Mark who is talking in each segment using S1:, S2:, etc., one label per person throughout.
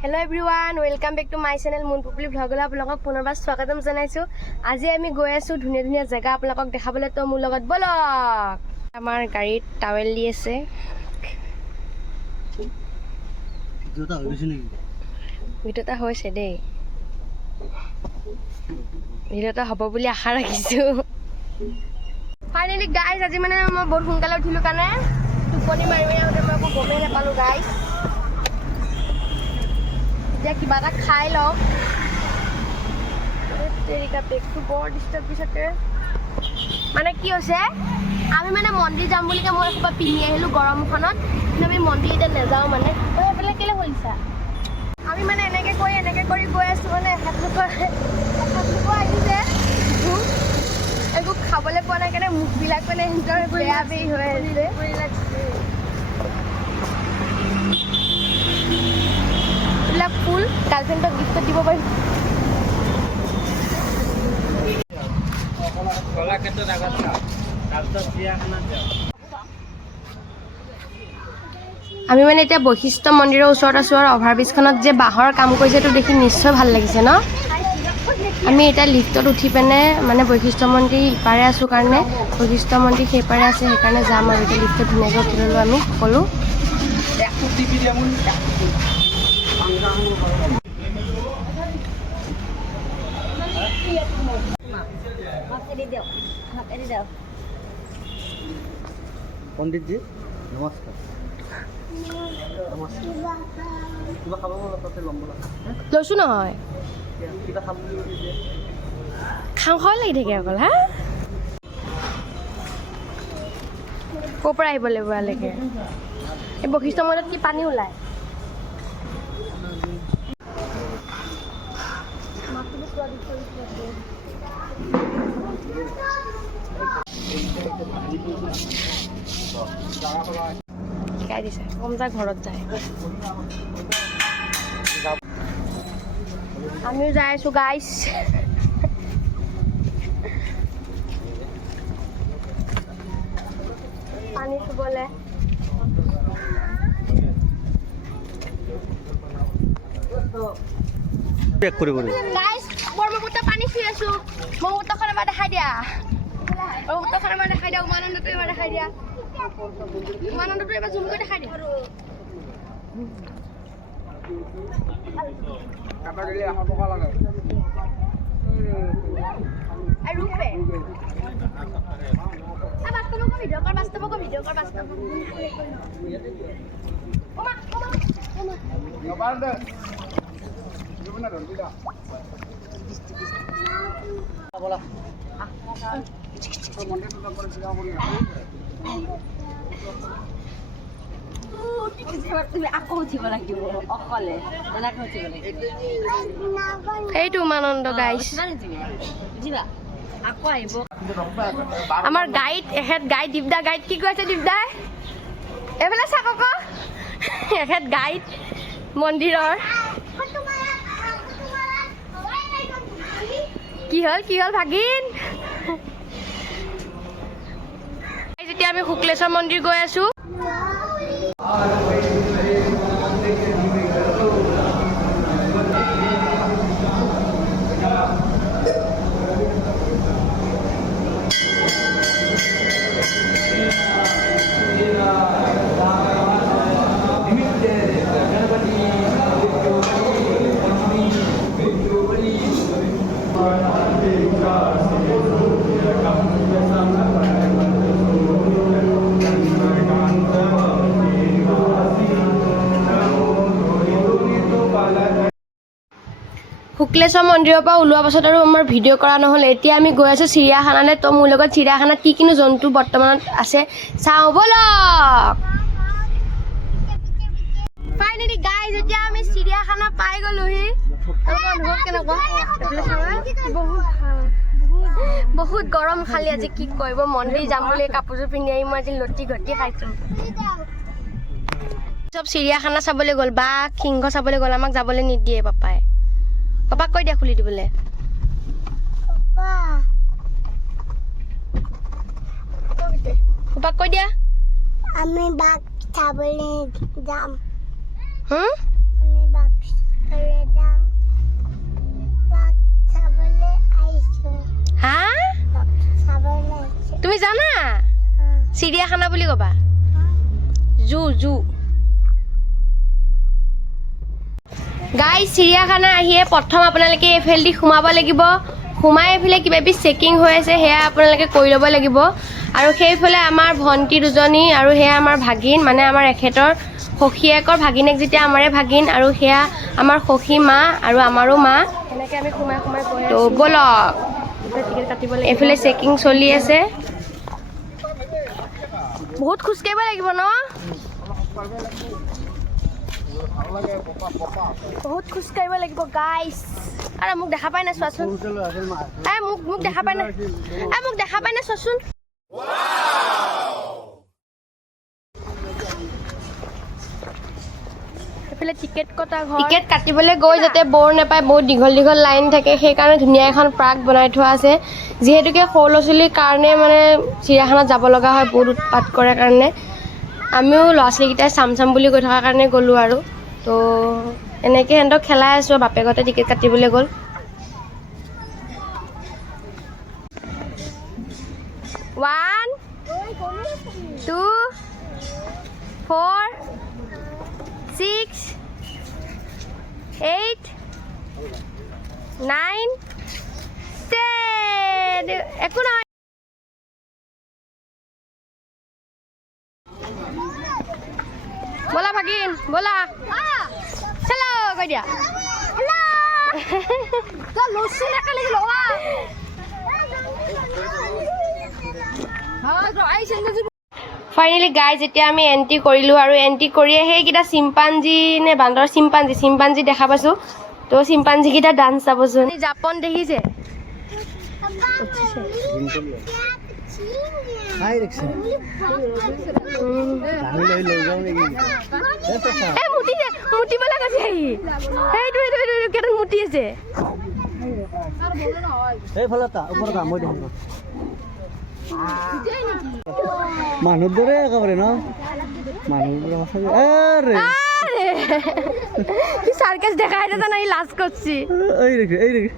S1: Hello' everyone welcome back to my channel Moon Pupli ভ্লগলৈ আপোনালোকক পুনৰবাৰ স্বাগতম জনাইছোঁ। আজি আমি গৈ আছোঁ ধুনীয়া ধুনীয়া জেগা আপোনালোকক দেখাবলৈ তো মোৰ লগত বলক। আমাৰ গাড়ীত টাৱেল দি আছে।
S2: ভিডিঅ'টা
S1: ভিডিঅ' এটা হৈছে দেই। ভিডিঅ' এটা হ'ব বুলি আশা ৰাখিছোঁ। ফাইনেলি গাইজ আজি মানে মই বহুত সোনকালে উঠিলোঁ কাৰণে। টোপনি মাৰি মই একো গমেই নাপালোঁ গাইজ এতিয়া কিবা এটা খাই লওঁ। পেকটো বৰ ডিষ্টাৰ্ব পিছতে মানে কি হৈছে, আমি মানে মন্দিৰ যাম বুলিকে মই এসোপা পিন্ধি আহিলোঁ গৰমখনত, কিন্তু আমি মন্দিৰ এতিয়া নাযাওঁ মানে। তই এইফালে কেলৈ কৰিছা আমি মানে এনেকে কৰি এনেকে কৰি গৈ আছো মানে এসাঁজ লোকৰ লোকৰ আহিছে একো খাবলৈ পোৱা নাই কাৰণে মুখবিলাক মানে সিহঁতৰ বেয়া বেৰি হৈ আছে। এইবিলাক ফুল গাৰ্লফ্ৰেণ্ডক গিফ্টত দিব
S2: যাওঁ
S1: আমি মানে এতিয়া বৈশিষ্ট্য মন্দিৰৰ ওচৰত আছোঁ আৰু অভাৰব্ৰিজখনত যে বাঁহৰ কাম কৰিছে, সেইটো দেখি নিশ্চয় ভালো লাগিছে ন? আমি এতিয়া লিফ্টত উঠি পিনে মানে বৈশিষ্ট্য মন্দিৰ ইপাৰে আছোঁ কাৰণে, বৈশিষ্ট্য মন্দিৰ সেইপাৰে আছে, সেইকাৰণে যাম আৰু এতিয়া লিফ্টত ধুনীয়াকৈ উঠি ল'লোঁ আমি সকলো।
S2: পণ্ডিতজী ল'ম ব'লা
S1: লৈছোঁ নহয়। খাওঁ খাওঁ লাগি থাকে অকল হা? ক'ৰ পৰা আহিব লাগিব ইয়ালৈকে? এই বৈশিষ্ট্য মন্দিৰত কি পানী ওলায়? শিকাই দিছে কম যায় ঘৰত যায়। আমিও যাই আছো গাইছ পানী চুবলে।
S2: পেক কৰি কৰি।
S1: গাইছ ব্ৰহ্মপুত্ৰ পানী চুই আছো। ব্ৰহ্মপুত্ৰখন এবাৰ দেখাই দিয়া। ব্ৰহ্মপুত্ৰখন এবাৰ দেখাই দিয়া উমানন্দটো এবাৰ দেখাই দিয়া। উমানন্দটো এবাৰ জুম কৰি দেখাই দিয়া ভিডিঅ' কৰ বাস্তৱকো ভিডিঅ' কৰ অমা।
S2: ব'লা
S1: সেইটো উমানন্দ গাইছ। আমাৰ গাইড, এখেত গাইড, দীপদা গাইড, কি কৈছে দীপদাই? এইফালে আকৌ। এখেত গাইড মন্দিৰৰ। কি হ'ল কি হ'ল ভাগিন? যেতিয়া আমি শুক্লেশ্বৰ মন্দিৰ গৈ আছো। শুক্লেশ্বৰ মন্দিৰৰ পৰা ওলোৱাৰ পাছত আৰু আমাৰ ভিডিঅ' কৰা নহ'ল। এতিয়া আমি গৈ আছোঁ চিৰিয়াখানালৈ তো মোৰ লগত চিৰিয়াখানাত কি কিনো জন্তু বৰ্তমানত আছে। চাওঁ ব'লক ফাইনেলি গাইজ এতিয়া আমি চিৰিয়াখানা পাই গ'লোহি। বহুত গৰম খালি আজি কি কৰিব? মন্দিৰ যাম বুলি কাপোৰযোৰ পিন্ধি আহি মই আজি লটি ঘটি খাইছোঁ। চব চিৰিয়াখানা চাবলৈ গ'ল বা সিংহ চাবলৈ গ'ল আমাক যাবলৈ নিদিয়ে পাপাই। পাপাক কৈ দিয়া খুলি দিবলৈ। পাপাক কৈ দিয়া।
S3: আমি বাঘ চাবলৈ যাম।
S1: হুম?
S3: আমি বাঘ চাবলৈ যাম। বাঘ চাবলৈ আহিছো।
S1: হা? তুমি জানা? চিৰিয়াখানা বুলি ক'বা। জু জু। গাই চিৰিয়াখানা আহিয়ে প্ৰথম আপোনালোকে এইফালেদি সোমাব লাগিব। সোমাই এইফালে কিবা কিবি চেকিং হৈ আছে সেয়া আপোনালোকে কৰি ল'ব লাগিব। আৰু সেইফালে আমাৰ ভণ্টি দুজনী আৰু সেয়া আমাৰ ভাগিন মানে আমাৰ এখেতৰ সখীয়েকৰ ভাগিনেক যেতিয়া আমাৰে ভাগিন আৰু সেয়া আমাৰ সখী মা আৰু আমাৰো মা। এনেকৈ আমি সোমাই সোমাই গৈ তো ব'লক এইফালে চেকিং চলি আছে। বহুত খোজকাঢ়িব লাগিব ন? বহুত খোজকাঢ়িব লাগিব গাইছ আৰে মোক দেখা পাই নাই চোৱাচোন? এ মোক মোক দেখা পাই নাই এ মোক দেখা পাই নাই চোৱাচোন? এইফালে টিকেট কটা ঘৰ। টিকেট কাটিবলৈ গৈ যাতে বৰ নাপায় বহুত দীঘল দীঘল লাইন থাকে সেইকাৰণে ধুনীয়া এখন পাৰ্ক বনাই থোৱা আছে। যিহেতুকে সৰু ল'ৰা ছোৱালীৰ কাৰণে মানে চিৰিয়াখানাত যাব লগা হয় বহুত উৎপাত কৰে কাৰণে। আমিও ল'ৰা ছোৱালীকেইটাই চাম চাম বুলি কৈ থকাৰ কাৰণে গ'লোঁ আৰু। তো এনেকৈ সিহঁতক খেলাই আছোঁ বাপেকতে টিকেট কাটিবলৈ গ'ল। One two four six eight nine ten একো নহয়। ব'লা ভাগিন, ব'লা। চলো কৈ দিয়া ফাইনেলি গাই যেতিয়া আমি এণ্ট্ৰি কৰিলোঁ আৰু এণ্ট্ৰি কৰিয়ে সেইকেইটা চিম্পাঞ্জী নে বান্দৰ চিম্পাঞ্জী চিম্পাঞ্জী দেখা পাইছোঁ। তো চিম্পাঞ্জীকেইটা ডান্স চাবচোন। জাপন দেখিছে উম। এ মুতিছে মুতিবলৈ গৈছে। সি সেইটো সেইটো সেইটো কেইটাত মুতি আছে
S2: এইফালে তা ওপৰত যাম মই দেখিম মানুহৰ দৰে একেবাৰে ন মানুহৰ দৰে
S1: কি সার্কাস না এই লাজ করছি।
S2: এই দেখি এই দেখি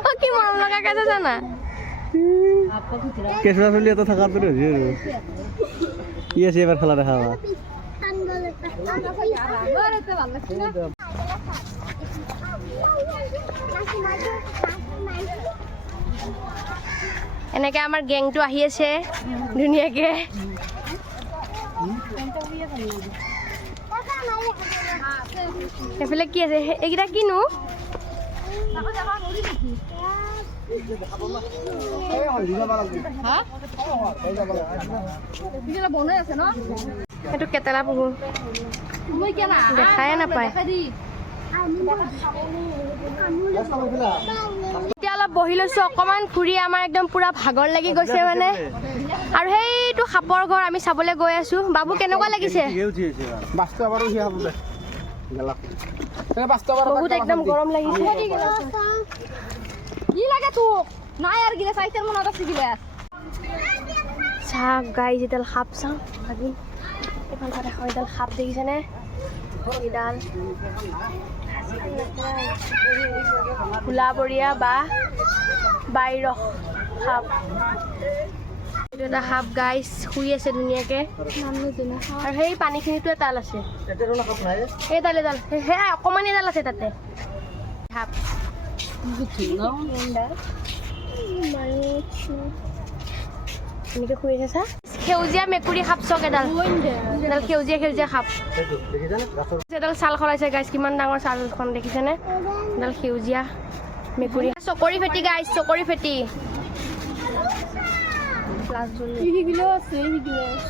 S1: ও কি মরম লাগা গেছে জানা
S2: কেঁচুৱা চলি এটা থকাৰ দৰে হৈছে আৰু কি আছে এবাৰ খেলা দেখা
S1: এনেকে আমাৰ গেংটো আহি আছে, ধুনীয়াকে। এইফালে কি আছে? এইকেইটা কিনো? সেইটো কেটেলা পুহু। দেখাই নাপায় এতিয়া অলপ বহি লৈছো অকমান ফুৰি আমাৰ একদম পুৰা ভাগৰ লাগি গৈছে মানে। আৰু সেইটো সাপৰ ঘৰ আমি চাবলৈ গৈ আছো। বাবু কেনেকুৱা লাগিছে? বহুত একদম গৰম লাগিছে।
S4: লাগে তোক নাই আৰু গিলে চাইছে মনত আছে গিলে।
S1: চাহ গাই যেডাল সাপ চাওঁ ভাগি এইফাল পৰা দেখা এডাল সাপ দেখিছেনে এইডাল ফুলাবৰীয়া বা বাইৰস সাপ। এইটো এটা সাপ গাই শুই আছে ধুনীয়াকে। আৰু সেই পানীখিনিতো এডাল আছে। এইডাল এডাল সেয়া অকণমানি এডাল আছে তাতে। সাপ। এনেকে সেউজীয়া মেকুৰী সাপ চক এডাল এডাল সেউজীয়া সেউজীয়া সাপ এডাল ছাল সলাইছে গাইছ কিমান ডাঙৰ ছালখন দেখিছেনে এডাল সেউজীয়া মেকুৰী চকৰি ফেটি গাইছ চকৰি ফেটি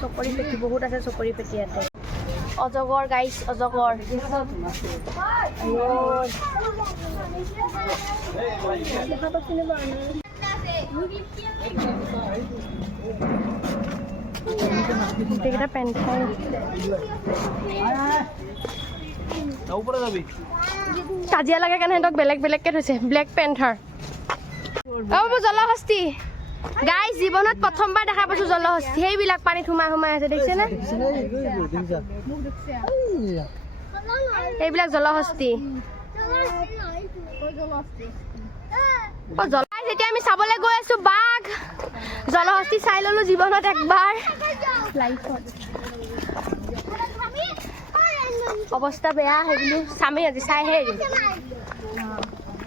S1: চকৰি ফেটি বহুত আছে চকৰি ফেটি ইয়াতে অজগৰ গাইছ অজগৰ গোটেইকেইটা পেণ্ট কাজিয়া লাগে কাৰণে সিহঁতক বেলেগ বেলেগকে থৈছে। ব্লেক পেন্থাৰ অঁ মোৰ জলহস্তি। গাই জীৱনত প্ৰথমবাৰ দেখা পাইছো জলহস্তি। সেইবিলাক পানীত সোমাই সোমাই আছে দেখিছেনে এইবিলাক জলহস্তি। এতিয়া আমি চাবলৈ গৈ আছো বাঘ। জলহস্তি চাই ললো জীৱনত একবাৰ। অৱস্থা বেয়া হৈ বোলো চামেই আজি চাইহে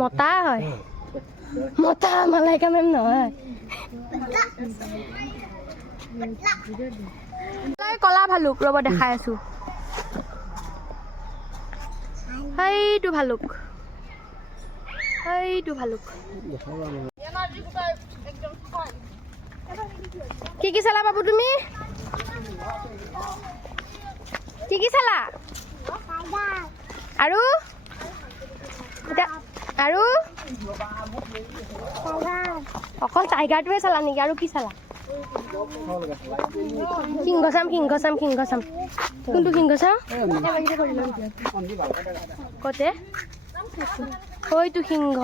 S1: মতা হয়? মতা মালাইকা মেম নহয়। কলা ভালুক, ৰ'ব দেখাই আছো। সেইটো ভালুক। সেইটো ভালুক। কি কি চালা বাবু তুমি? কি কি চালা? আৰু? আৰু? অকল টাইগাৰটোৱে চালা নেকি? আৰু কি চালা? সিংহ চাম সিংহ চাম সিংহ চাম কোনটো সিংহ। চাম কতে হয়তো সিংহ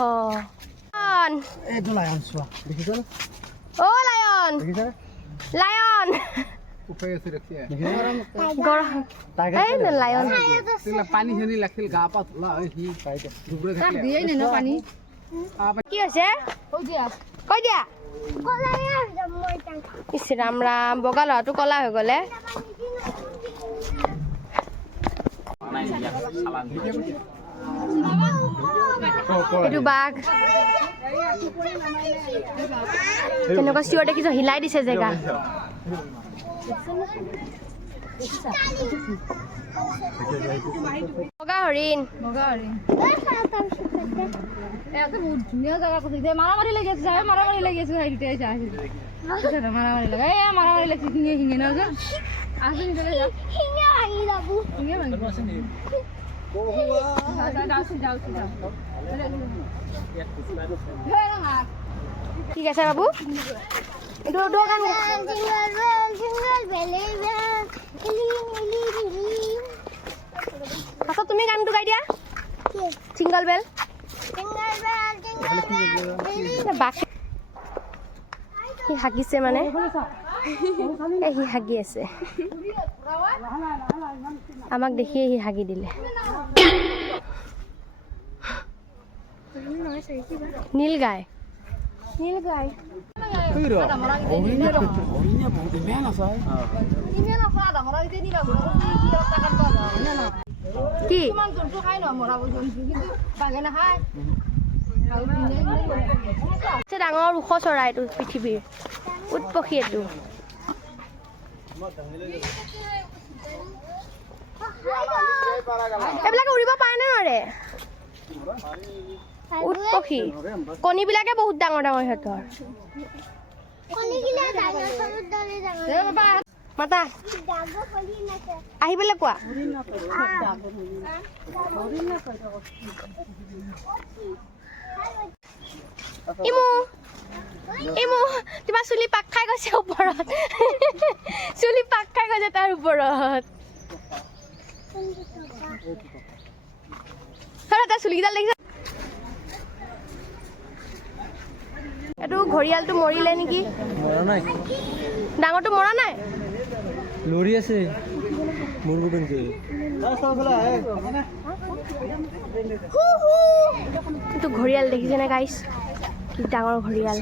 S1: লায়ন।
S2: লায়ন।
S1: এই নে লায়ন
S3: তিলা পানী গা পা ধুলা
S1: কি দিয়া। ইছ ৰাম ৰাম বগা ল'ৰাটো ক'লা হৈ গ'লে। এইটো বাঘ। কেনেকুৱা চিঞৰ দেখিছ? হিলাই দিছে জেগা। বগা হৰিণ
S4: ধুনীয়া জেগা কৈছে যে মাৰামাৰি লাগি আছে চাই মাৰামাৰি লাগি আছে চাই দুটাই চাই আছে। মাৰামাৰি লগা এই মাৰামাৰি লাগিছে। শিঙে শিঙে ন যে। আছে নি তাতে যা শিঙে ভাঙি। যাওচোন যাওচোন যাওঁ
S1: ঠিক আছে বাবু? এইটো পাছত তুমি গানটো গাই দিয়া। চিংগল বেল সি হাগিছে মানে। সি হাগি আছে। আমাক দেখিয়ে সি হাগি দিলে। নীল ডাঙৰ ওখ চৰাই এইটো পৃথিৱীৰ উৎপক্ষী এইটো এইবিলাক উৰিব পাৰে নে নোৱাৰে উট পক্ষী কণীবিলাকে বহুত ডাঙৰ ডাঙৰ সিহঁতৰ। মাতা। আহিবলৈ কোৱা? ইমু ইমু তোমাৰ চুলি পাক খাই গৈছে ওপৰত। চুলি পাক খাই গৈছে তাৰ ওপৰত। চুলিকেইডাল দেখিছা? এইটো ঘৰিয়ালটো মৰিলে নেকি? ডাঙৰটো মৰা নাই?
S2: লৰি আছে। মোৰ বুটনকে
S1: এইটো ঘৰিয়াল দেখিছেনে গাইছ কি ডাঙৰ ঘৰিয়াল।